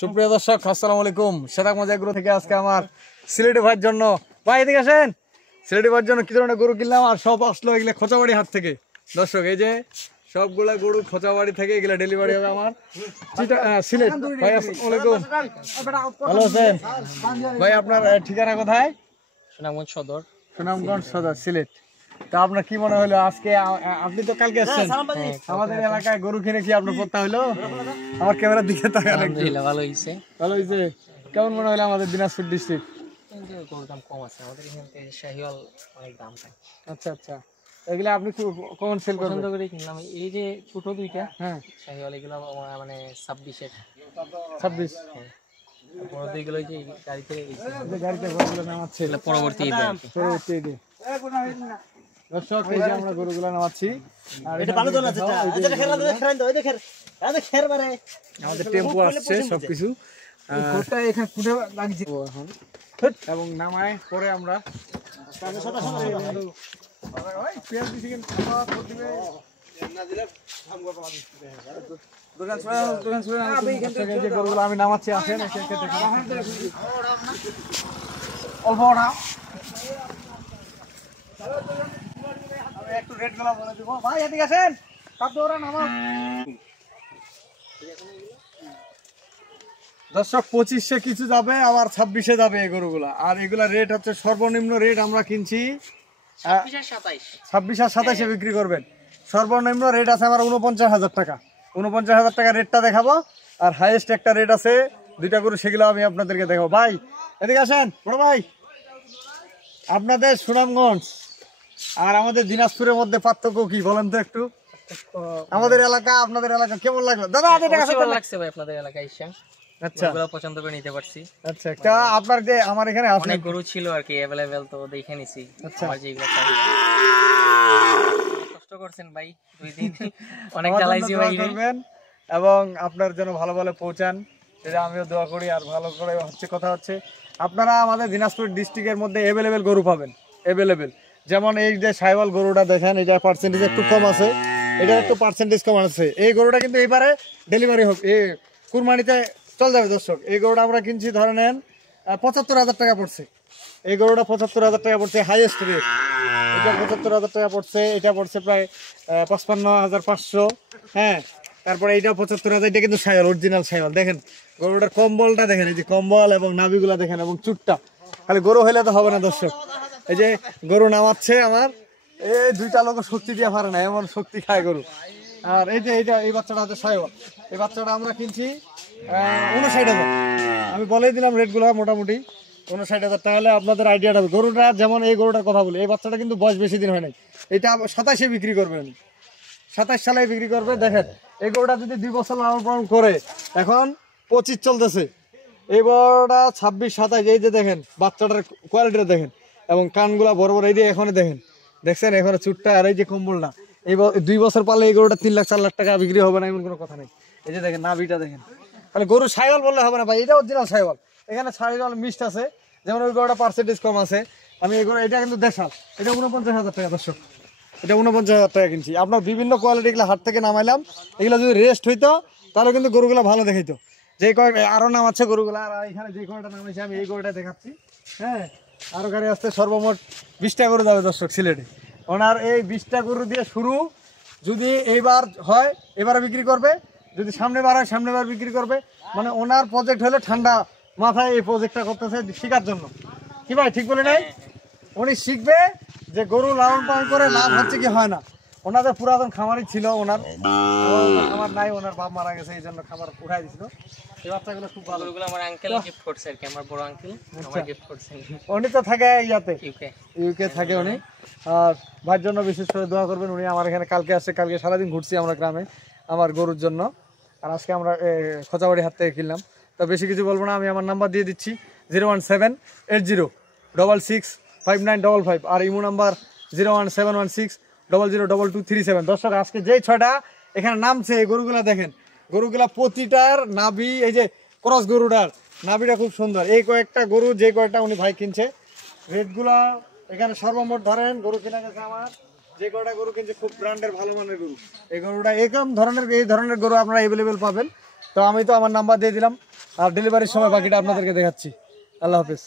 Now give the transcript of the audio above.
সুপ্রিয় দর্শক, আসসালামু আলাইকুম। সেতাক মজা এগ্রো থেকে আজকে আমার সিলেটি ভাইয়ের জন্য, ভাই এদিকে আসেন, সিলেটি ভাইয়ের জন্য কি ধরনের গরু কিনলাম আর সব আসলো এগুলো খোঁচাবাড়ি হাট থেকে। দর্শক এই যে সবগুলা গরু খোঁচাবাড়ি থেকে এগুলা ডেলিভারি হবে আমার সিলেট। ভাই আসসালামু আলাইকুম, ভালো আছেন ভাই? আপনার ঠিকানা কোথায়? সুনামগঞ্জ সদর। সুনামগঞ্জ সদর, সিলেট। তা আপনার কি মনে হলো আজকে? আপনি তো কালকে আসছেন আমাদের এলাকায় গরু কিনে, কি আপনার করতে হলো? আমার ক্যামেরার দিকে তাকান। আলহামদুলিল্লাহ ভালো হয়েছে। ভালো হয়েছে। কেমন মনে হলো আমাদের দিনাজপুর ডিস্ট্রিক্ট? গরুর দাম কম আছে আমাদের এখান থেকে, শাহিওয়াল অনেক দাম থাকে। আচ্ছা আচ্ছা, এগুলা আপনি কোন সেল পছন্দ করে কিনলাম। এই যে ছোট দুইটা, হ্যাঁ শাহিওয়াল, এগুলো মানে 26-এর। 26 বড় দুইগুলো যে গাড়িতে গাড়িতে গরুগুলো নামাচ্ছে পরবর্তী ঈদে। দর্শক এই যে আমরা গরুগুলো নামাচ্ছি, আর আমাদের টেম্পো আসছে সবকিছু এখানে লাগিয়েছি এখন, এবং নামায় পরে আমরা গরুগুলো আমি নামাচ্ছি। আসেন অল্প না, একটু রেট গুলো বলে দিব। ভাই এদিকে আসেন, দর্শক 25-এ কিছু যাবে, আবার 26-এ যাবে এই গরুগুলা। আর এগুলা রেট হচ্ছে সর্বনিম্ন রেট আমরা কিনছি 26 আর 27-এ বিক্রি করবেন। সর্বনিম্ন রেট আছে আমার 49,000 টাকা। 49,000 টাকা রেটটা দেখাবো। আর হাইয়েস্ট একটা রেট আছে দুইটা গরু, সেগুলো আমি আপনাদেরকে দেখাবো। ভাই এদিকে আসেন, বড় ভাই। আপনাদের সুনামগঞ্জ আর আমাদের দিনাজপুরের মধ্যে পার্থক্য কি বলেন তো একটু? আমাদের এলাকা আপনাদের এলাকা কেমন লাগলো দাদা? লাগছে ভাই আপনাদের এলাকায় এসে। আচ্ছা, পছন্দ করে নিতে পারছি। আচ্ছা, আপনার যে আমার এখানে অনেক গরু ছিল আর কি अवेलेबल, তো দেখে নিছি। আমার যেগুলো চাই। কষ্ট করছেন ভাই 2 দিন, অনেক জ্বালাইছি ভাই। করবেন এবং আপনার জন্য ভালো ভালো পৌঁছান, এটা আমিও দোয়া করি। আর ভালো করে হচ্ছে কথা হচ্ছে, আপনারা আমাদের দিনাজপুর ডিস্ট্রিক্টের মধ্যে अवेलेबल গরু পাবেন। अवेलेबल যেমন এই যে শাহিওয়াল গরুটা দেখেন, এটা পার্সেন্টেজ একটু কম আছে, এটা একটু পার্সেন্টেজ কম আছে। এই গরুটা কিন্তু এবারে ডেলিভারি হোক, এই কুরবানিতে চল যাবে। দর্শক এই গরুটা আমরা কিনছি, ধরে নেন 75,000 টাকা পড়ছে। এই গরুটা 75,000 টাকা পড়ছে, হাইয়েস্ট রেট। এটা 75,000 টাকা পড়ছে, এটা পড়ছে প্রায় 55,500। হ্যাঁ, তারপরে এইটা 75,000। এটা কিন্তু শাহিওয়াল, অরিজিনাল শাহিওয়াল। দেখেন গরুটার কম্বলটা দেখেন, এই যে কম্বল এবং নাভিগুলা দেখেন, এবং চুটটা। খালি গরু হইলে তো হবে না দর্শক। এই যে গরু নামাচ্ছে আমার, এই দুইটা লোক শক্তি দিয়ে পারে না, এমন শক্তি খায় গরু। আর এই যে এই বাচ্চাটা হচ্ছে শাহিওয়াল। এই বাচ্চাটা আমরা কিনছি 59,000। আমি বলেই দিলাম রেটগুলো মোটামুটি 59,000 টাকা হলে আপনাদের আইডিয়াটা হবে। গরুটা যেমন, এই গরুটার কথা বলি, এই বাচ্চাটা কিন্তু বয়স বেশি দিন হয় নাই। এটা 27-এ বিক্রি করবে, উনি 27 সালে বিক্রি করবে। দেখেন এই গরুটা যদি 2 বছর লালন পালন করে, এখন 25 চলতেছে, এই গরুটা 26, 27। এই যে দেখেন বাচ্চাটার কোয়ালিটিটা দেখেন, এবং কানগুলা বড় বড়। এই যে এখানে দেখছেন এখানে চুটটা, আর এই যে কম্বলটা। এই 2 বছর পারলে এই গরুটা 3 লাখ 4 লাখ টাকা বিক্রি হবে না, এমন কোনো কথা নেই। এই যে দেখেন নাভিটা দেখেন। তাহলে গরু শাহিওয়াল বললে হবে না ভাই, এটা অরিজিনাল শাহিওয়াল। এখানে শাহিওয়াল মিক্সড আছে, যেমন ওই গরুটা পার্সেন্টেজ কম আছে। আমি এই গরু, এটা কিন্তু দেশাল, এটা 49,000 টাকা। দর্শক এটা 49,000 টাকা কিনছি। আপনার বিভিন্ন কোয়ালিটি এগুলো হাট থেকে নামাইলাম। এগুলো যদি রেস্ট হইতো তাহলে কিন্তু গরুগুলো ভালো দেখাইতো। যে কয়েকটা আরও নাম আছে গরুগুলো, আর এখানে যে গরুটা নামাইছি আমি এই গরুটা দেখাচ্ছি। হ্যাঁ, আরও গাড়ি আসতে সর্বমোট 20টা গরু যাবে দর্শক সিলেটে। ওনার এই 20টা গরু দিয়ে শুরু। যদি এইবার হয় এবারে বিক্রি করবে, যদি সামনে বার হয় সামনে বার বিক্রি করবে। মানে ওনার প্রজেক্ট হলে ঠান্ডা মাথায় এই প্রজেক্টটা করতেছে শেখার জন্য। কি ভাই ঠিক বলে নাই? উনি শিখবে যে গরু লালন পালন করে লাভ হচ্ছে কি হয় না। ওনাদের পুরাতন খামারই ছিল, ওনার খামার নাই, ওনার বাপ মারা গেছে, এই জন্য খামার উঠাই দিছিল। এই বাচ্চাগুলো খুব ভালো। আমার আঙ্কেল গিফট করছে আর কি, আমার বড় আঙ্কেল আমার গিফট করছে। উনি তো থাকে ইয়াতে, ইউকে থাকে উনি। আর ভাইয়ের জন্য বিশেষ করে দোয়া করবেন। উনি আমার এখানে কালকে আসছে, কালকে সারাদিন ঘুরছি আমরা গ্রামে আমার গরুর জন্য। আর আজকে আমরা খোঁচাবাড়ি হাট থেকে কিনলাম। তো বেশি কিছু বলবো না, আমি আমার নাম্বার দিয়ে দিচ্ছি 01780665955। আর ইমো নাম্বার 01716002237। দর্শক আজকে যেই 6টা এখানে নামছে এই গরুগুলা দেখেন, গরুগুলা প্রতিটার নাভি, এই যে ক্রস গরুটার নাভিটা খুব সুন্দর। এই কয়েকটা গরু যে কয়েকটা উনি ভাই কিনছে, রেটগুলা এখানে সর্বমোট ধরেন গরু কেনা গেছে আমার, যে কয়টা গরু কিনছে খুব ব্র্যান্ডের ভালো মানের গরু। এই গরুটা এই ধরনের গরু আপনারা অ্যাভেলেবেল পাবেন। তো আমি তো আমার নাম্বার দিয়ে দিলাম, আর ডেলিভারির সময় বাকিটা আপনাদেরকে দেখাচ্ছি। আল্লাহ হাফেজ।